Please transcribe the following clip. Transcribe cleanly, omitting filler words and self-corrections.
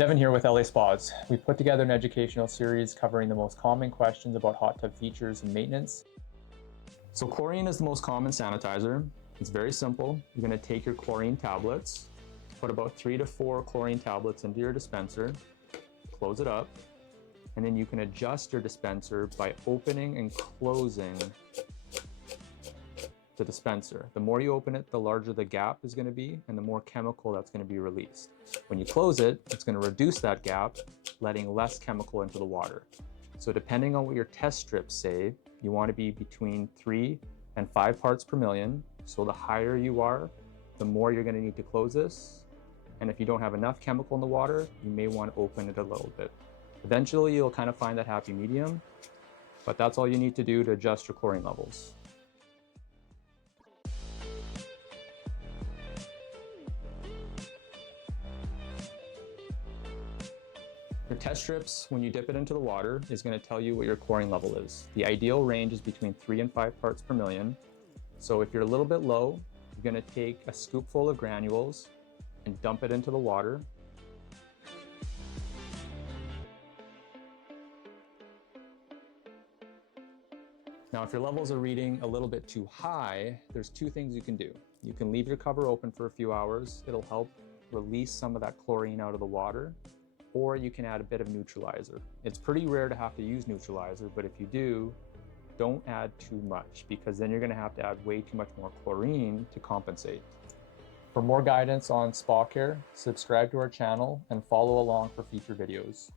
Devin here with LA Spas. We've put together an educational series covering the most common questions about hot tub features and maintenance. So chlorine is the most common sanitizer. It's very simple. You're going to take your chlorine tablets, put about 3 to 4 chlorine tablets into your dispenser, close it up, and then you can adjust your dispenser by opening and closing the dispenser. The more you open it, the larger the gap is going to be and the more chemical that's going to be released. When you close it, it's going to reduce that gap, letting less chemical into the water. So depending on what your test strips say, you want to be between 3 and 5 parts per million. So the higher you are, the more you're going to need to close this. And if you don't have enough chemical in the water, you may want to open it a little bit. Eventually, you'll kind of find that happy medium, but that's all you need to do to adjust your chlorine levels. Your test strips, when you dip it into the water, is going to tell you what your chlorine level is. The ideal range is between 3 and 5 parts per million. So if you're a little bit low, you're going to take a scoopful of granules and dump it into the water. Now, if your levels are reading a little bit too high, there's 2 things you can do. You can leave your cover open for a few hours. It'll help release some of that chlorine out of the water. Or you can add a bit of neutralizer. It's pretty rare to have to use neutralizer, but if you do, don't add too much because then you're going to have to add way too much more chlorine to compensate. For more guidance on spa care, subscribe to our channel and follow along for future videos.